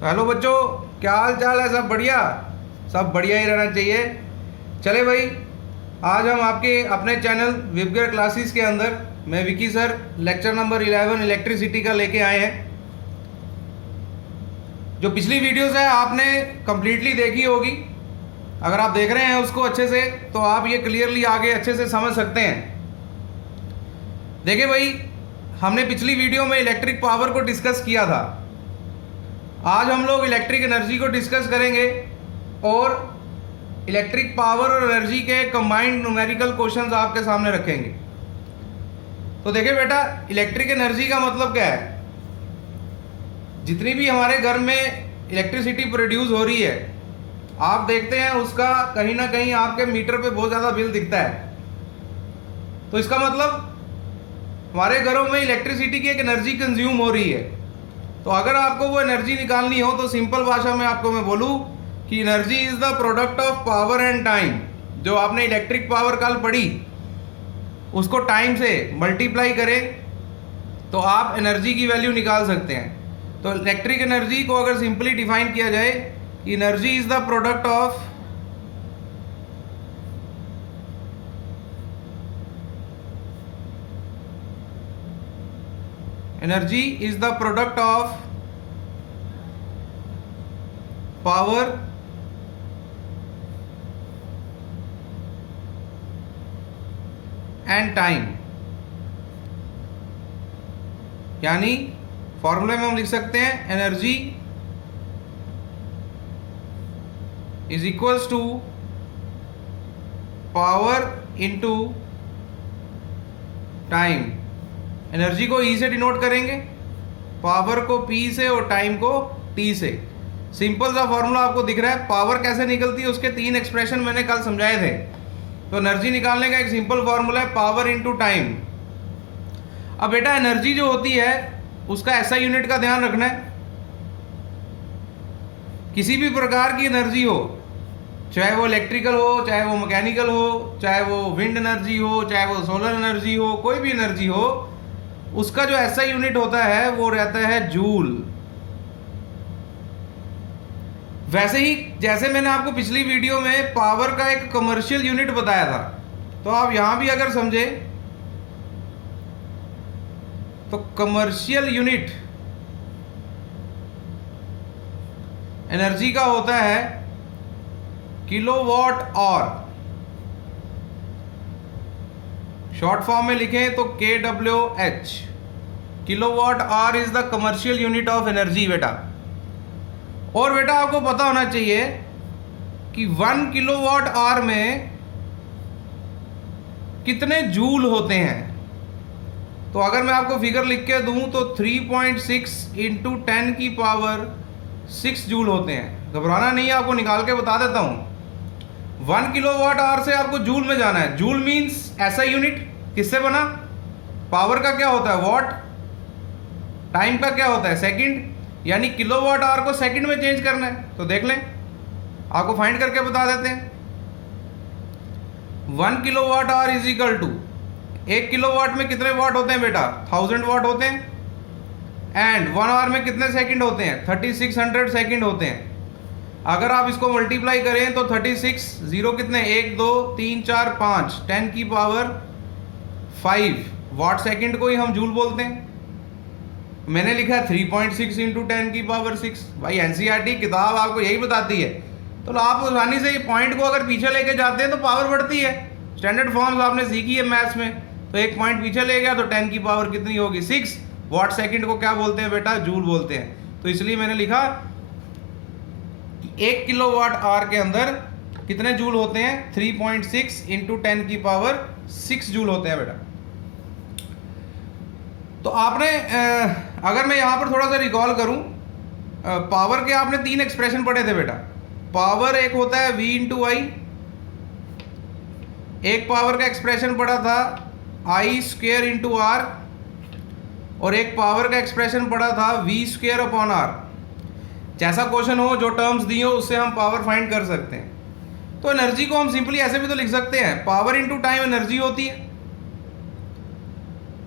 तो हेलो बच्चों, क्या हाल चाल है? सब बढ़िया? सब बढ़िया ही रहना चाहिए। चले भाई, आज हम आपके अपने चैनल विबगर क्लासेस के अंदर मैं Vicky sir lecture number 11 electricity का लेके आए हैं। जो पिछली वीडियोस है आपने कंप्लीटली देखी होगी। अगर आप देख रहे हैं उसको अच्छे से तो आप ये क्लियरली आगे अच्छे से समझ सकते हैं। देखिए भाई, हमने पिछली वीडियो में इलेक्ट्रिक पावर को डिस्कस किया था। आज हम लोग इलेक्ट्रिक एनर्जी को डिस्कस करेंगे और इलेक्ट्रिक पावर और एनर्जी के कंबाइंड न्यूमेरिकल क्वेश्चंस आपके सामने रखेंगे। तो देखिए बेटा, इलेक्ट्रिक एनर्जी का मतलब क्या है? जितनी भी हमारे घर में इलेक्ट्रिसिटी प्रोड्यूस हो रही है, आप देखते हैं उसका कहीं ना कहीं आपके मीटर पे बहुत ज़्यादा बिल दिखता है। तो इसका मतलब हमारे घरों में इलेक्ट्रिसिटी की एक एनर्जी कंज्यूम हो रही है। तो अगर आपको वो एनर्जी निकालनी हो तो सिंपल भाषा में आपको मैं बोलूँ कि energy is the product of power and time. जो आपने इलेक्ट्रिक पावर कल पढ़ी उसको टाइम से मल्टीप्लाई करें तो आप एनर्जी की वैल्यू निकाल सकते हैं। तो इलेक्ट्रिक एनर्जी को अगर सिंपली डिफाइन किया जाए, energy is the product of energy is the product of power and time. यानी फॉर्मूले में हम लिख सकते हैं energy is equals to power into time. Energy को ई से डिनोट करेंगे, पावर को पी से और टाइम को टी से। सिंपल सा फॉर्मूला आपको दिख रहा है। पावर कैसे निकलती है उसके 3 एक्सप्रेशन मैंने कल समझाए थे। तो एनर्जी निकालने का एक सिंपल फॉर्मूला है पावर इनटू टाइम। अब बेटा, एनर्जी जो होती है उसका ऐसा यूनिट का ध्यान रखना है। किसी भी प्रकार की एनर्जी हो, चाहे वो इलेक्ट्रिकल हो, चाहे वो मैकेनिकल हो, चाहे वो विंड एनर्जी हो, चाहे वो सोलर एनर्जी हो, कोई भी एनर्जी हो, उसका जो ऐसा यूनिट होता है वो रहता है जूल। वैसे ही जैसे मैंने आपको पिछली वीडियो में पावर का एक कमर्शियल यूनिट बताया था, तो आप यहां भी अगर समझे तो कमर्शियल यूनिट एनर्जी का होता है किलोवाट आवर। शॉर्ट फॉर्म में लिखें तो KWH। Kilowatt hour is the commercial unit of energy बेटा। और बेटा आपको पता होना चाहिए कि 1 किलोवाट आवर में कितने जूल होते हैं। तो अगर मैं आपको फिगर लिख के दूं तो 3.6 इंटू 10 की पावर 6 जूल होते हैं। घबराना नहीं है, आपको निकाल के बता देता हूं। 1 किलोवाट आवर से आपको जूल में जाना है। जूल मीन्स ऐसा यूनिट किससे बना? पावर का क्या होता है? वॉट। टाइम का क्या होता है? सेकंड। यानी किलोवाट आवर को सेकंड में चेंज करना है। तो देख लें, आपको फाइंड करके बता देते हैं। 1 kilowatt hour is equal to, 1 kilowatt में कितने वाट होते हैं बेटा? 1000 वाट होते हैं। एंड 1 आवर में कितने सेकंड होते हैं? 3600 सेकंड होते हैं। अगर आप इसको मल्टीप्लाई करें तो 36 जीरो कितने? 1 2 3 4 5 10 की पावर 5 वाट सेकंड को ही हम जूल बोलते हैं। मैंने लिखा है 3.6 इंटू 10 की पावर 6। भाई एनसीईआरटी किताब आपको यही बताती है। तो आप आसानी से ये पॉइंट को अगर पीछे लेके जाते हैं तो पावर बढ़ती है। स्टैंडर्ड फॉर्म्स आपने सीखी है मैथ्स में। तो एक पॉइंट पीछे ले गया तो 10 की पावर कितनी होगी? 6। वाट सेकंड को क्या बोलते हैं बेटा? जूल बोलते हैं। तो इसलिए मैंने लिखा कि 1 किलोवाट आवर के अंदर कितने जूल होते हैं? 3.6 इंटू 10 की पावर 6 जूल होते हैं बेटा। तो आपने अगर मैं यहाँ पर थोड़ा सा रिकॉल करूँ, पावर के आपने 3 एक्सप्रेशन पढ़े थे बेटा। पावर एक होता है V इंटू आई। एक पावर का एक्सप्रेशन पढ़ा था I स्क्वेयर इंटू आर। और एक पावर का एक्सप्रेशन पढ़ा था V स्क्वेयर अपॉन आर। जैसा क्वेश्चन हो, जो टर्म्स दी हो, उससे हम पावर फाइंड कर सकते हैं। तो एनर्जी को हम सिंपली ऐसे भी तो लिख सकते हैं, पावर इंटू टाइम एनर्जी होती है।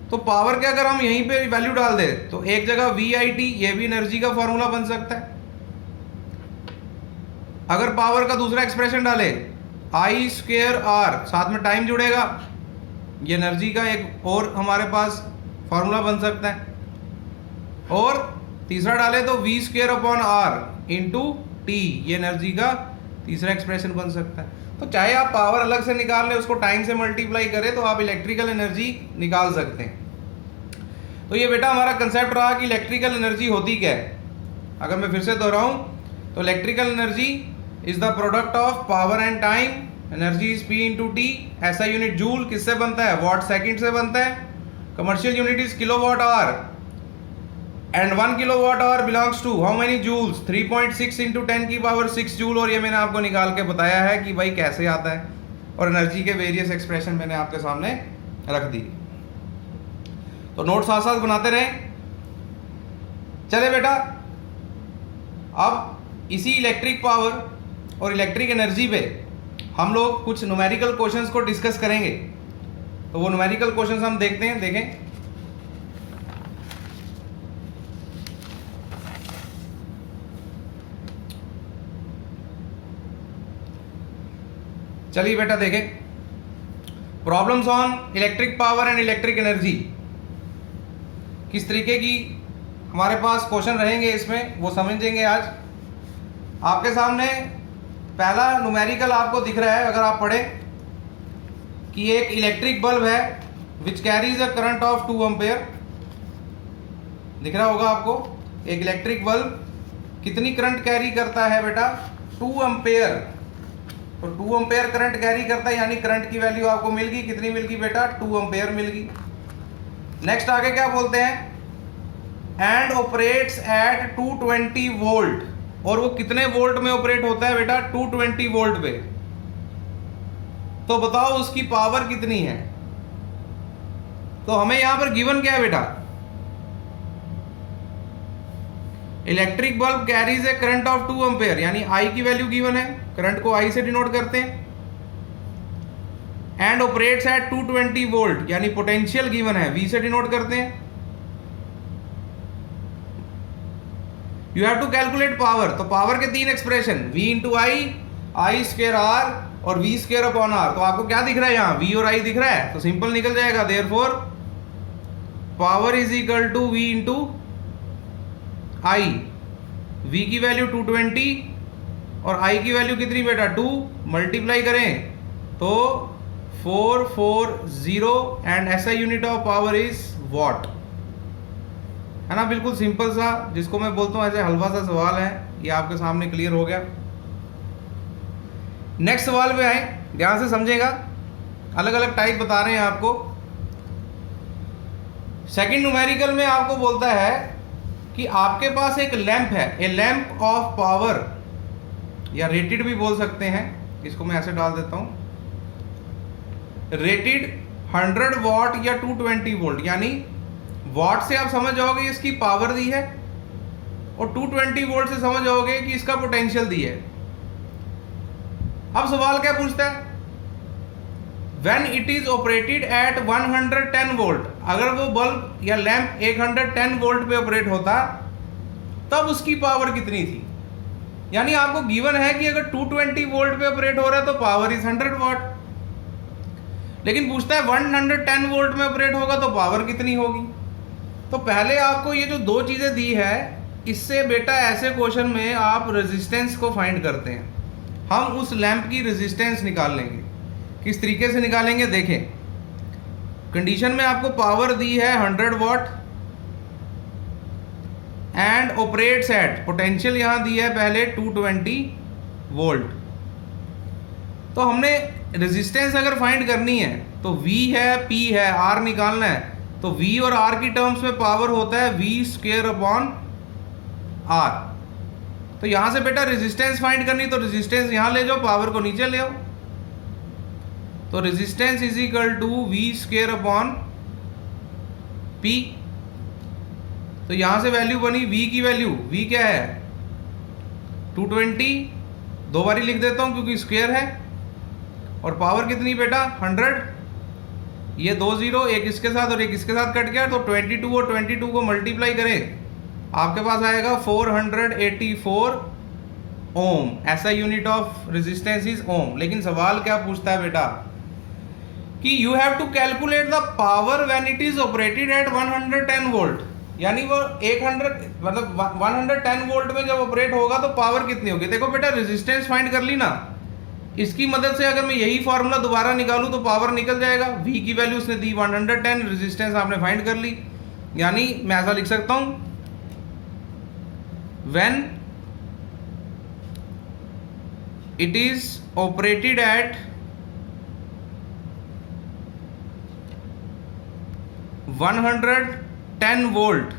तो पावर के अगर हम यहीं पे वैल्यू डाल दें तो एक जगह वी आई टी, ये भी एनर्जी का फॉर्मूला बन सकता है। अगर पावर का दूसरा एक्सप्रेशन डाले आई स्क्वेयर आर, साथ में टाइम जुड़ेगा, ये एनर्जी का एक और हमारे पास फॉर्मूला बन सकता है। और तीसरा डाले तो V square upon R into T, ये एनर्जी का तीसरा एक्सप्रेशन बन सकता है। तो चाहे आप पावर अलग से निकाल लें, उसको टाइम से मल्टीप्लाई करें, तो आप इलेक्ट्रिकल एनर्जी निकाल सकते हैं। तो ये बेटा हमारा कंसेप्ट रहा कि इलेक्ट्रिकल एनर्जी होती क्या है। अगर मैं फिर से दोहराऊं तो electrical energy is the product of power and time, energy is P into T. ऐसा यूनिट जूल किससे बनता है? वॉट सेकंड से बनता है। Commercial unit is kilowatt hour and 1 kilowatt hour belongs to how many joules? 3.6 into 10 की power 6 joule. और ये मैंने आपको निकाल के बताया है कि भाई कैसे आता है, और एनर्जी के वेरियस एक्सप्रेशन मैंने आपके सामने रख दी। तो नोट साथ साथ बनाते रहें। चले बेटा, अब इसी इलेक्ट्रिक पावर और इलेक्ट्रिक एनर्जी पे हम लोग कुछ न्यूमेरिकल क्वेश्चंस को डिस्कस करेंगे। तो वो न्यूमेरिकल क्वेश्चंस हम देखते हैं, देखें। चलिए बेटा देखें, problems on electric power and electric energy. किस तरीके की हमारे पास क्वेश्चन रहेंगे इसमें, वो समझेंगे आज। आपके सामने पहला न्यूमेरिकल आपको दिख रहा है, अगर आप पढ़ें कि एक इलेक्ट्रिक बल्ब है which carries a current of 2 ampere. दिख रहा होगा आपको, एक इलेक्ट्रिक बल्ब कितनी करंट कैरी करता है बेटा? 2 एम्पेयर। तो 2 एम्पेयर करंट कैरी करता है, यानी करंट की वैल्यू आपको मिल गई, कितनी मिल गई बेटा? 2 एम्पेयर मिल गई। नेक्स्ट आगे क्या बोलते हैं? And operates at 220 volt. और वो कितने वोल्ट में ऑपरेट होता है बेटा? 220 वोल्ट पे। तो बताओ उसकी पावर कितनी है? तो हमें यहां पर गिवन क्या है बेटा? Electric bulb carries A current of 2 ampere, यानी आई की वैल्यू गिवन है, करंट को आई से डिनोट करते हैं। एंड ऑपरेट्स एट 220 वोल्ट, यानी पोटेंशियल गिवन है, वी से डिनोट करते हैं। You have to calculate power. तो पावर के 3 expression, V into I square R और V स्क्वेयर अपॉन आर। तो आपको क्या दिख रहा है यहाँ? V और I दिख रहा है, तो सिंपल निकल जाएगा। Therefore power is equal to V into I. V की वैल्यू 220 और I की वैल्यू कितनी बेटा? 2। मल्टीप्लाई करें तो 440 एंड ऐसा unit of power is what, है ना। बिल्कुल सिंपल सा, जिसको मैं बोलता हूँ ऐसे हलवा सा सवाल है, ये आपके सामने क्लियर हो गया। नेक्स्ट सवाल पे आए, ध्यान से समझेगा। अलग अलग टाइप बता रहे हैं आपको। सेकंड न्यूमेरिकल में आपको बोलता है कि आपके पास एक लैंप है, ए लैंप ऑफ पावर, या रेटेड भी बोल सकते हैं, इसको मैं ऐसे डाल देता हूं, रेटेड 100 वॉट या 220 वोल्ट। यानी वॉट से आप समझ जाओगे इसकी पावर दी है, और 220 वोल्ट से समझ जाओगे कि इसका पोटेंशियल दी है। अब सवाल क्या पूछता है? When it is operated at 110 volt, अगर वो बल्ब या लैंप 110 वोल्ट पे ऑपरेट होता तब उसकी पावर कितनी थी। यानी आपको गिवन है कि अगर 220 वोल्ट पे ऑपरेट हो रहा है तो पावर इज 100 वॉट, लेकिन पूछता है 110 वोल्ट में ऑपरेट होगा तो पावर कितनी होगी। तो पहले आपको ये जो 2 चीजें दी है, इससे बेटा ऐसे क्वेश्चन में आप रेजिस्टेंस को फाइंड करते हैं। हम उस लैंप की रेजिस्टेंस निकाल लेंगे। किस तरीके से निकालेंगे देखें। कंडीशन में आपको पावर दी है 100 what and operates eight, potential यहां दी है पहले 220 वोल्ट। तो हमने रेजिस्टेंस अगर फाइंड करनी है तो V है, P है, R निकालना है। तो V और R की टर्म्स में पावर होता है V स्क्वेयर अपॉन R। तो यहां से बेटा रेजिस्टेंस फाइंड करनी, तो रेजिस्टेंस यहां ले जाओ, पावर को नीचे ले आओ। तो resistance is equal to V square upon P। तो यहां से वैल्यू बनी V की वैल्यू, V क्या है? 220, 2 बारी लिख देता हूं क्योंकि स्क्वेयर है, और पावर कितनी बेटा? 100। ये 2 0, एक इसके साथ और एक इसके साथ कट गया, तो 22 और 22 को मल्टीप्लाई करें, आपके पास आएगा 484 ओम, ऐसा unit of resistance is ohm. लेकिन सवाल क्या पूछता है बेटा कि you have to calculate the power when it is operated at 110 volt, यानी वो 100 मतलब 110 वोल्ट में जब ऑपरेट होगा तो पावर कितनी होगी। देखो बेटा रेजिस्टेंस फाइंड कर ली ना, इसकी मदद से अगर मैं यही फॉर्मूला दोबारा निकालूं तो पावर निकल जाएगा। V की वैल्यू उसने दी 110, रेजिस्टेंस आपने फाइंड कर ली, यानी मैं ऐसा लिख सकता हूं when it is operated at 110 volt,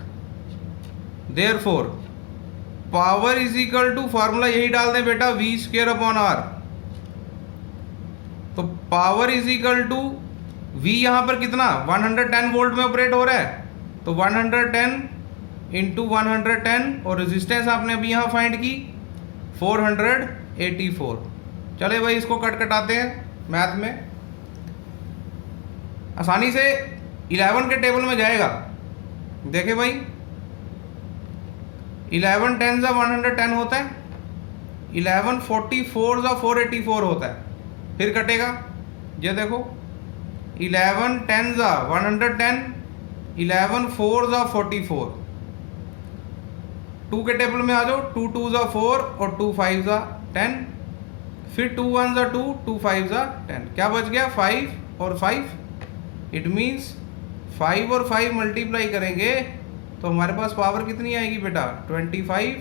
therefore power is equal to, formula यही डाल दें बेटा, V स्क्वायर अपॉन R। तो power is equal to V यहां पर कितना 110 वोल्ट में ऑपरेट हो रहा है, तो 110 इंटू 110, और रेजिस्टेंस आपने अभी यहां फाइंड की 484। चले भाई इसको कट कटाते हैं मैथ में, आसानी से 11 के टेबल में जाएगा। देखे भाई 11 10 जा 110 होता है, 11 44 जा 484 होता है, फिर कटेगा। ये देखो 11 10 जा 110, 11 4 जा 44, 2 के टेबल में आ जाओ, 2 2 जा 4 और 2 5 जा 10, फिर 2 1 जा 2, 2 5 जा 10, क्या बच गया 5 और 5। इट मीन्स 5 और 5 मल्टीप्लाई करेंगे तो हमारे पास पावर कितनी आएगी बेटा 25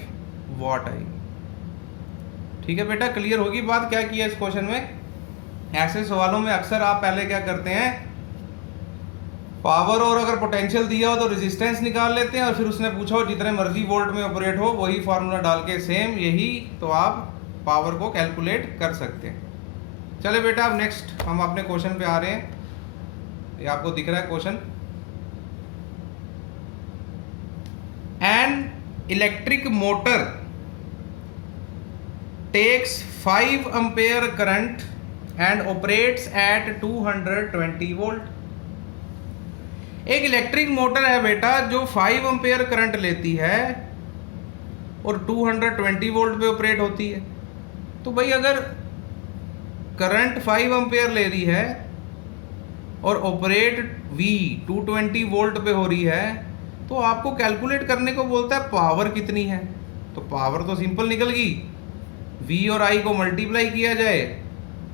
वॉट आएगी। ठीक है बेटा, क्लियर होगी बात क्या किया इस क्वेश्चन में। ऐसे सवालों में अक्सर आप पहले क्या करते हैं, पावर और अगर पोटेंशियल दिया हो तो रेजिस्टेंस निकाल लेते हैं, और फिर उसने पूछा हो जितने मर्जी वोल्ट में ऑपरेट हो वही फार्मूला डाल के सेम यही, तो आप पावर को कैलकुलेट कर सकते हैं। चले बेटा अब नेक्स्ट हम अपने क्वेश्चन पे आ रहे हैं। ये आपको दिख रहा है question, an electric motor takes 5 ampere current and operates at 220 volt. एक इलेक्ट्रिक मोटर है बेटा जो 5 एम्पेयर करंट लेती है और 220 वोल्ट पे ऑपरेट होती है। तो भाई अगर करंट 5 एम्पेयर ले रही है और ऑपरेट V 220 वोल्ट पे हो रही है, तो आपको कैलकुलेट करने को बोलता है पावर कितनी है। तो पावर तो सिंपल निकल गई, V और I को मल्टीप्लाई किया जाए,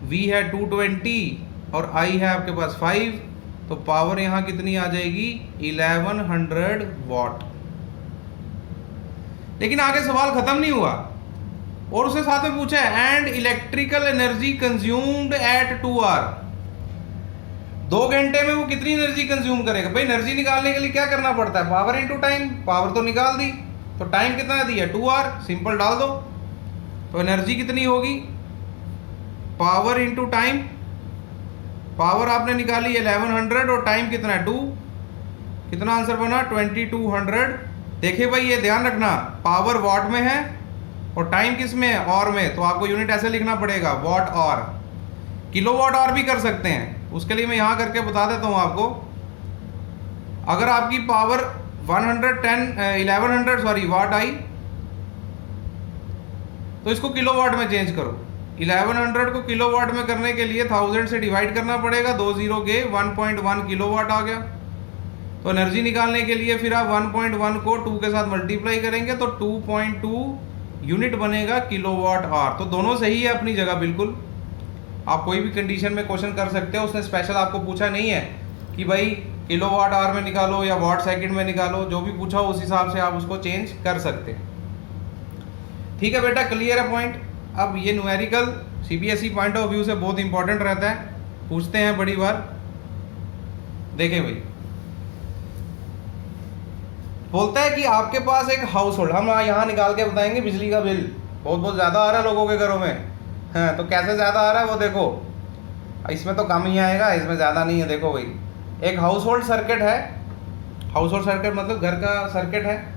V है 220 और I है आपके पास 5, तो पावर यहां कितनी आ जाएगी 1100 वॉट। लेकिन आगे सवाल खत्म नहीं हुआ और उसके साथ में पूछा है and electrical energy consumed at 2 hour. 2 घंटे में वो कितनी एनर्जी कंज्यूम करेगा। भाई एनर्जी निकालने के लिए क्या करना पड़ता है, पावर इनटू टाइम। पावर तो निकाल दी, तो टाइम कितना दिया 2 आवर, सिंपल डाल दो। तो एनर्जी कितनी होगी, पावर इनटू टाइम, पावर आपने निकाली 1100 और टाइम कितना है 2, कितना आंसर बना 2200। देखिए भाई ये ध्यान रखना, पावर वॉट में है और टाइम किस में है, और में, तो आपको यूनिट ऐसे लिखना पड़ेगा वॉट और। किलो वॉट और भी कर सकते हैं, उसके लिए मैं यहां करके बता देता हूं आपको। अगर आपकी पावर 1100 वाट आई तो इसको किलो वाट में चेंज करो। 1100 को किलो वाट में करने के लिए 1000 से डिवाइड करना पड़ेगा, 2 0 के 1.1 किलो वाट आ गया। तो एनर्जी निकालने के लिए फिर आप 1.1 को 2 के साथ मल्टीप्लाई करेंगे तो 2.2 यूनिट बनेगा किलो वाट आवर। तो दोनों सही है अपनी जगह, बिल्कुल आप कोई भी कंडीशन में क्वेश्चन कर सकते हो। उसने स्पेशल आपको पूछा नहीं है कि भाई किलो वाट आवर में निकालो या वाट सेकंड में निकालो, जो भी पूछा उस हिसाब से आप उसको चेंज कर सकते हैं। ठीक है बेटा, क्लियर है पॉइंट। अब ये numerical CBSE point of view से बहुत इंपॉर्टेंट रहता है, पूछते हैं बड़ी बार। देखें भाई, बोलता है कि आपके पास एक हाउस होल्ड, हम यहाँ निकाल के बताएंगे बिजली का बिल बहुत ज़्यादा आ रहा है लोगों के घरों में, हाँ तो कैसे ज़्यादा आ रहा है वो देखो, इसमें तो कम ही आएगा, इसमें ज़्यादा नहीं है। देखो भाई एक हाउस होल्ड सर्किट है, हाउस होल्ड सर्किट मतलब घर का सर्किट है,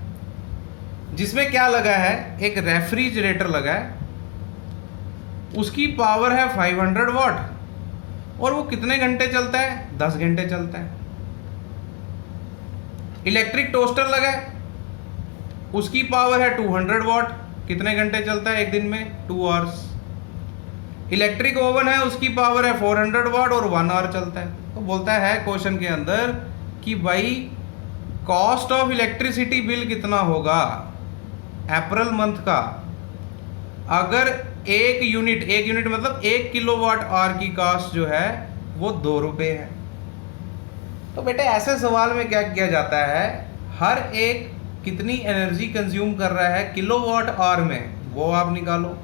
जिसमें क्या लगा है, एक रेफ्रिजरेटर लगा है, उसकी पावर है 500 वॉट और वो कितने घंटे चलता है, 10 घंटे चलता है। इलेक्ट्रिक टोस्टर लगा है, उसकी पावर है 200 वॉट कितने घंटे चलता है एक दिन में? 2 आवर्स। इलेक्ट्रिक ओवन है, उसकी पावर है 400 वाट और 1 आवर चलता है। तो बोलता है क्वेश्चन के अंदर कि भाई कॉस्ट ऑफ इलेक्ट्रिसिटी बिल कितना होगा अप्रैल मंथ का, अगर एक यूनिट मतलब 1 किलोवाट आवर की कॉस्ट जो है वो 2 रुपये है। तो बेटे ऐसे सवाल में क्या किया जाता है, हर एक कितनी एनर्जी कंज्यूम कर रहा है किलोवाट आवर में, वो आप निकालो।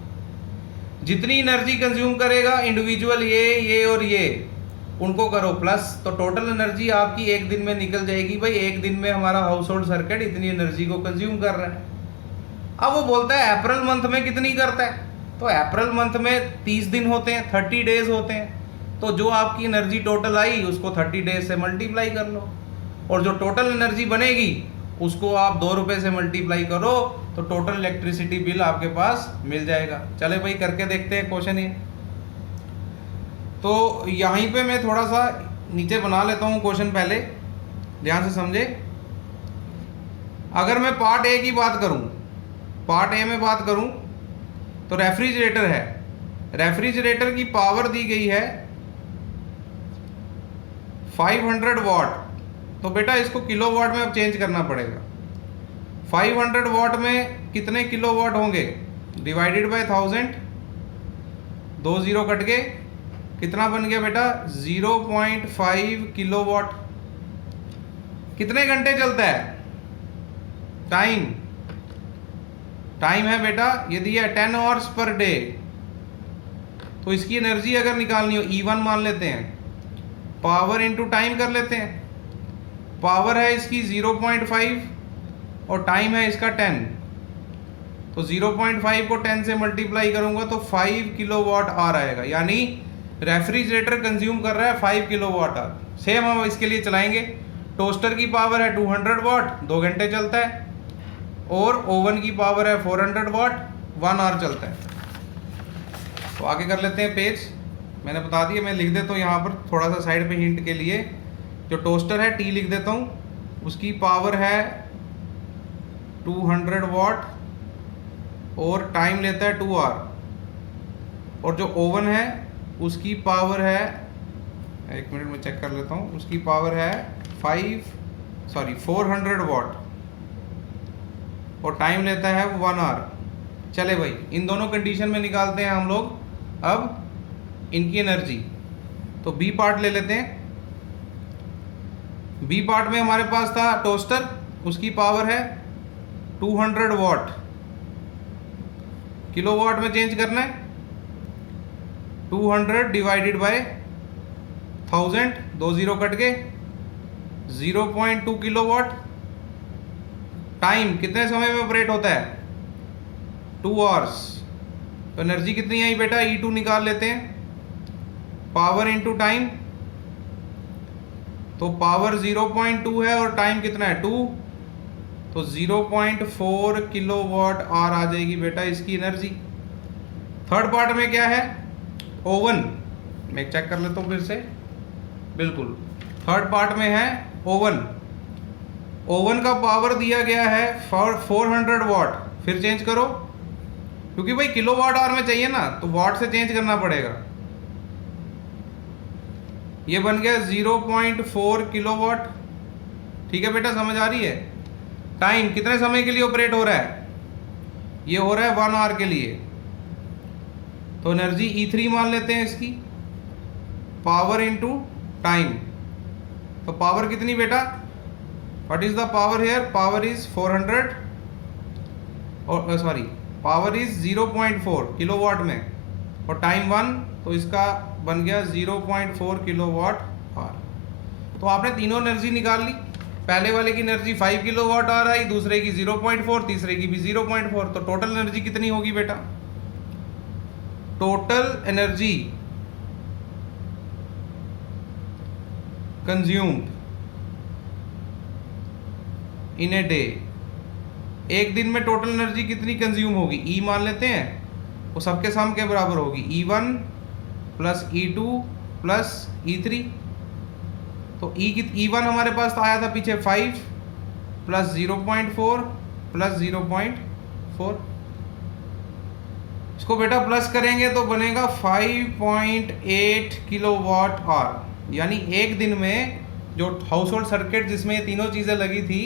जितनी एनर्जी कंज्यूम करेगा इंडिविजुअल ये और ये, उनको करो प्लस, तो टोटल एनर्जी आपकी एक दिन में निकल जाएगी। भाई एक दिन में हमारा हाउस होल्ड सर्किट इतनी एनर्जी को कंज्यूम कर रहा है। अब वो बोलता है अप्रैल मंथ में कितनी करता है, तो अप्रैल मंथ में 30 दिन होते हैं, 30 डेज होते हैं। तो जो आपकी एनर्जी टोटल आई उसको 30 डेज से मल्टीप्लाई कर लो, और जो टोटल एनर्जी बनेगी उसको आप 2 रुपये से मल्टीप्लाई करो, तो टोटल इलेक्ट्रिसिटी बिल आपके पास मिल जाएगा। चले भाई करके देखते हैं क्वेश्चन ये। तो यहीं पे मैं थोड़ा सा नीचे बना लेता हूँ क्वेश्चन, पहले ध्यान से समझे। अगर मैं पार्ट ए की बात करूँ, पार्ट ए में बात करूँ तो रेफ्रिजरेटर है, रेफ्रिजरेटर की पावर दी गई है 500 वाट। तो बेटा इसको किलोवाट में अब चेंज करना पड़ेगा। 500 वाट में कितने किलोवाट होंगे, डिवाइडेड बाय 1000, 2 जीरो कट के कितना बन गया बेटा 0.5 किलोवाट। कितने घंटे चलता है, टाइम है बेटा ये दिया 10 आवर्स पर डे। तो इसकी एनर्जी अगर निकालनी हो E1 मान लेते हैं, पावर इनटू टाइम कर लेते हैं। पावर है इसकी 0.5 और टाइम है इसका 10, तो 0.5 को 10 से मल्टीप्लाई करूंगा तो 5 किलोवाट आवर आएगा, यानी रेफ्रिजरेटर कंज्यूम कर रहा है 5 किलोवाट आवर। सेम हम इसके लिए चलाएंगे। टोस्टर की पावर है 200 वाट, 2 घंटे चलता है, और ओवन की पावर है 400 वाट, 1 आवर चलता है। तो आगे कर लेते हैं पेज, मैंने बता दिया, मैं लिख देता हूँ यहाँ पर थोड़ा सा साइड पे हिंट के लिए। जो टोस्टर है T लिख देता हूँ, उसकी पावर है 200 वाट और टाइम लेता है 2 आवर। और जो ओवन है उसकी पावर है, एक मिनट में चेक कर लेता हूँ, उसकी पावर है 400 वाट और टाइम लेता है 1 आवर। चले भाई इन दोनों कंडीशन में निकालते हैं हम लोग अब इनकी एनर्जी। तो बी पार्ट ले लेते हैं। बी पार्ट में हमारे पास था टोस्टर, उसकी पावर है 200 वाट, किलोवाट में चेंज करना है। 200 डिवाइडेड बाय 1000, 2 जीरो कट के 0.2 किलोवाट। टाइम कितने समय में ऑपरेट होता है 2 आवर्स। तो एनर्जी कितनी आई बेटा E2 निकाल लेते हैं, पावर इनटू टाइम। तो पावर 0.2 है और टाइम कितना है 2, तो 0.4 किलोवाट आवर आ जाएगी बेटा इसकी एनर्जी। थर्ड पार्ट में क्या है, ओवन। मैं चेक कर लेता हूँ फिर से, बिल्कुल थर्ड पार्ट में है ओवन। ओवन का पावर दिया गया है 400 वाट, फिर चेंज करो क्योंकि भाई किलोवाट आवर में चाहिए ना, तो वाट से चेंज करना पड़ेगा। ये बन गया 0.4 किलोवाट। ठीक है बेटा, समझ आ रही है। टाइम कितने समय के लिए ऑपरेट हो रहा है, ये हो रहा है 1 आवर के लिए। तो एनर्जी E3 मान लेते हैं इसकी, पावर इनटू टाइम। तो पावर कितनी बेटा, what is the power here, power is 400 और सॉरी पावर इज 0.4 किलोवाट में, और टाइम 1, तो इसका बन गया 0.4 किलोवाट आवर। तो आपने तीनों एनर्जी निकाल ली। पहले वाले की एनर्जी 5 किलोवाट आवर आई, दूसरे की 0.4, तीसरे की भी 0.4। तो टोटल एनर्जी कितनी होगी बेटा, total energy consumed in a day, एक दिन में टोटल एनर्जी कितनी कंज्यूम होगी, E मान लेते हैं, वो सबके सम के बराबर होगी, E1 plus E2 plus E3। तो E1 हमारे पास आया था पीछे 5 प्लस 0.4 प्लस 0.4, इसको बेटा प्लस करेंगे तो बनेगा 5.8 किलोवाट आवर, यानी एक दिन में जो हाउस होल्ड सर्किट जिसमें ये तीनों चीज़ें लगी थी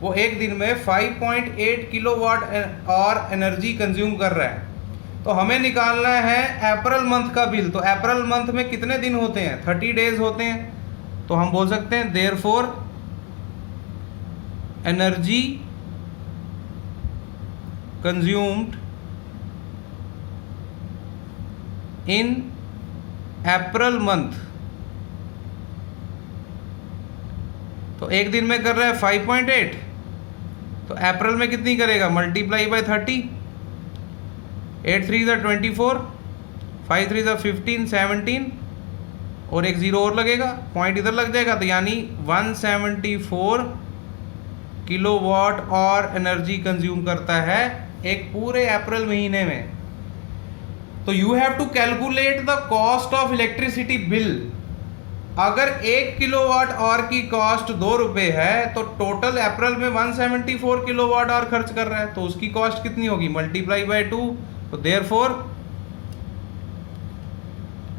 वो एक दिन में 5.8 किलोवाट आवर एनर्जी कंज्यूम कर रहा है। तो हमें निकालना है अप्रैल मंथ का बिल। तो अप्रैल मंथ में कितने दिन होते हैं? 30 डेज होते हैं। तो हम बोल सकते हैं therefore energy consumed in April month, तो एक दिन में कर रहा है 5.8, तो अप्रैल में कितनी करेगा? मल्टीप्लाई बाय 30, 8 3 24, 5 3 15, 17 और एक जीरो और लगेगा, पॉइंट इधर लग जाएगा, तो यानी 174 किलोवाट और एनर्जी कंज्यूम करता है एक पूरे अप्रैल महीने में। तो you have to calculate the cost of electricity bill. अगर 1 किलोवाट आवर की कॉस्ट 2 रुपये है तो टोटल अप्रैल में 174 किलोवाट आवर खर्च कर रहा है, तो उसकी कॉस्ट कितनी होगी? Multiply by 2। तो therefore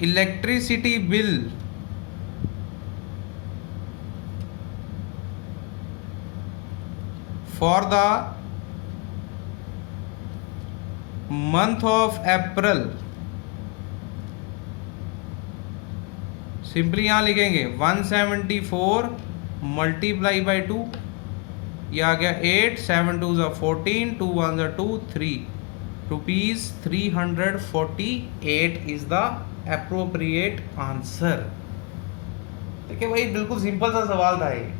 electricity bill for the month of April, simply यहां लिखेंगे 174 मल्टीप्लाई बाय 2, यह आ गया 8, 7 2 14, 2 1 2 3 rupees 348 is the appropriate answer. देखिए भाई बिल्कुल सिंपल सा सवाल था ये,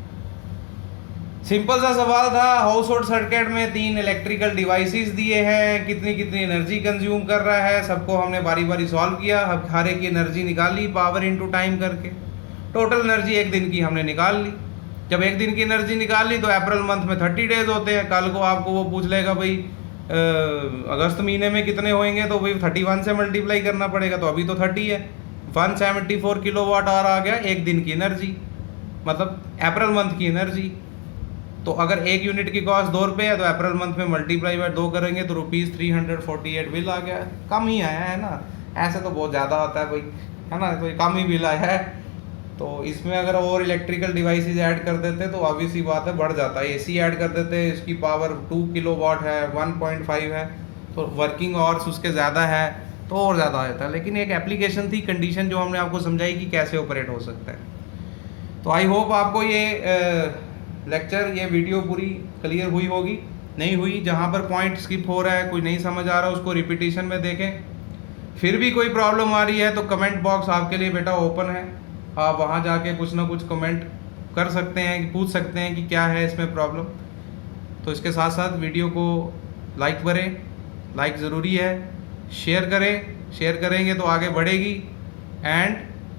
सिंपल सा सवाल था। हाउस होल्ड सर्किट में 3 इलेक्ट्रिकल डिवाइसेस दिए हैं, कितनी कितनी एनर्जी कंज्यूम कर रहा है, सबको हमने बारी बारी सॉल्व किया, अब हर एक की एनर्जी निकाली पावर इनटू टाइम करके, टोटल एनर्जी एक दिन की हमने निकाल ली। जब एक दिन की एनर्जी निकाल ली तो अप्रैल मंथ में 30 डेज होते हैं। कल को आपको वो पूछ लेगा भाई अगस्त महीने में कितने होंगे, तो भाई 31 से मल्टीप्लाई करना पड़ेगा, तो अभी तो 30 है। 174 किलोवाट आवर आ गया एक दिन की एनर्जी, मतलब अप्रैल मंथ की एनर्जी। तो अगर एक यूनिट की कॉस्ट 2 रुपये है तो अप्रैल मंथ में मल्टीप्लाई बाय 2 करेंगे तो रुपीज़ 348 बिल आ गया। कम ही आया है ना, ऐसे तो बहुत ज़्यादा आता है भाई, है ना, तो कम ही बिल आया है। तो इसमें अगर और इलेक्ट्रिकल डिवाइसेस ऐड कर देते तो ऑब्वियस सी बात है बढ़ जाता है। एसी ऐड कर देते, इसकी पावर 2 किलोवाट है, 1.5 है, तो वर्किंग आवर्स उसके ज़्यादा है तो और ज़्यादा आ जाता है। लेकिन एक एप्लीकेशन थी, कंडीशन जो हमने आपको समझाई कि कैसे ऑपरेट हो सकता है। तो आई होप आपको ये लेक्चर, ये वीडियो पूरी क्लियर हुई होगी। नहीं हुई, जहाँ पर पॉइंट स्किप हो रहा है, कोई नहीं समझ आ रहा है, उसको रिपीटिशन में देखें। फिर भी कोई प्रॉब्लम आ रही है तो कमेंट बॉक्स आपके लिए बेटा ओपन है, आप वहाँ जाके कुछ ना कुछ कमेंट कर सकते हैं, पूछ सकते हैं कि क्या है इसमें प्रॉब्लम। तो इसके साथ साथ वीडियो को लाइक करें, लाइक ज़रूरी है, शेयर करें, शेयर करेंगे तो आगे बढ़ेगी, एंड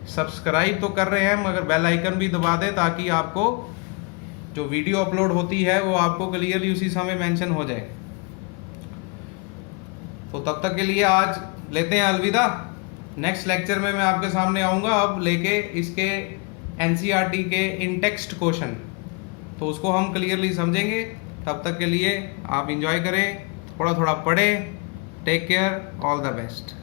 सब्सक्राइब तो कर रहे हैं मगर बेल आइकन भी दबा दें ताकि आपको जो वीडियो अपलोड होती है वो आपको क्लियरली उसी समय मेंशन हो जाए। तो तब तक के लिए आज लेते हैं अलविदा। नेक्स्ट लेक्चर में मैं आपके सामने आऊँगा अब लेके इसके एनसीईआरटी के इन टेक्स्ट क्वेश्चन, तो उसको हम क्लियरली समझेंगे। तब तक के लिए आप इंजॉय करें, थोड़ा थोड़ा पढ़ें। Take care, all the best.